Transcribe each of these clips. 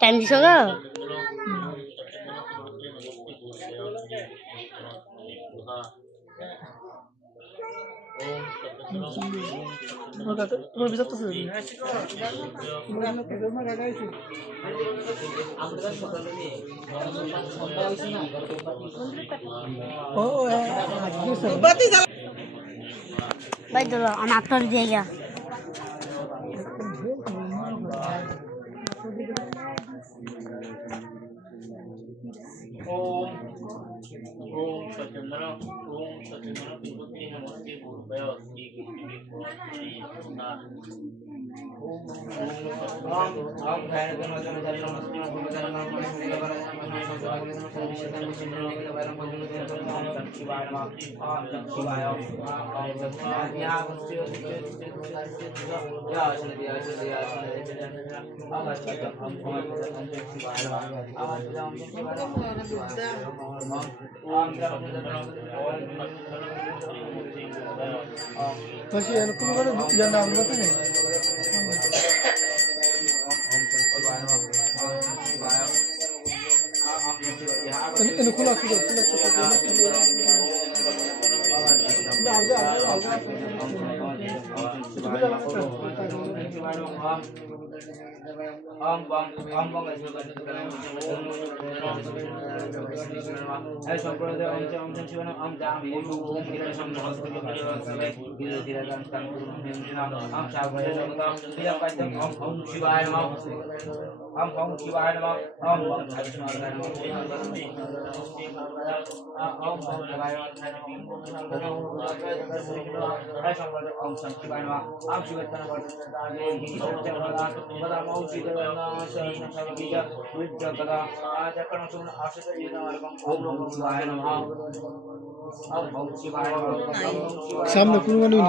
Time दिसोगा तुम्हें भी सकते भाई दो अनाथ कर दिया ओम सत्यनारायण ओम सत्यनारायण तिरुपति नमस्ते पूर्वय Shri masih yang aku kan yang nama berarti nih ini kulah sudah सामने कुल नहीं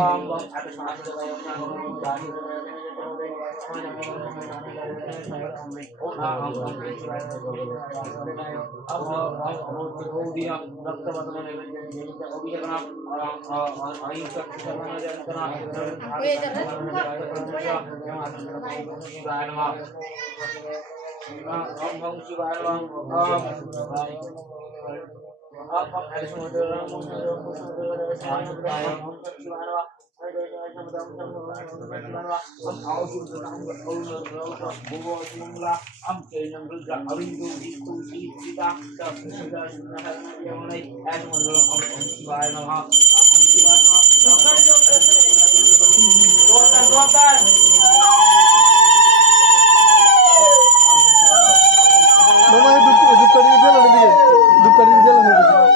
Mama dukkan dia lah nanti dukkan dia lah nanti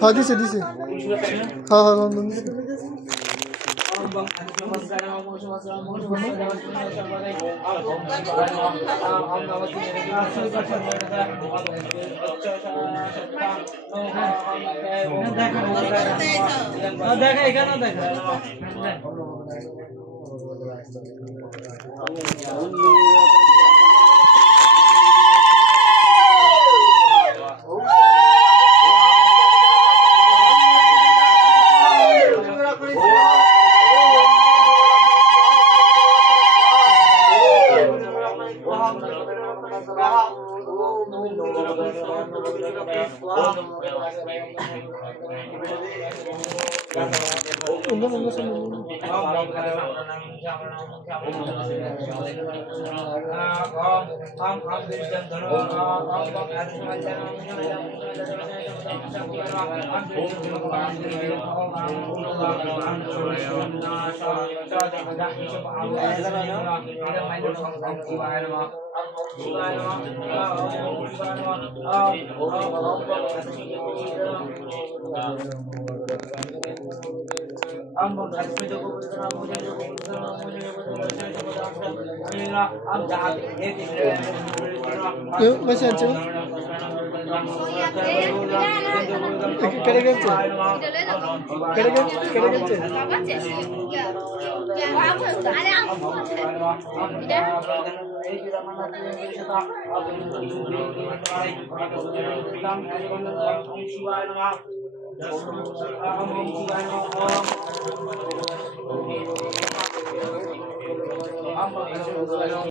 हाँ दिसे हाँ हाँ देखा एखादा देखा Masih aja. কেটে গেছে কেটে গেছে Om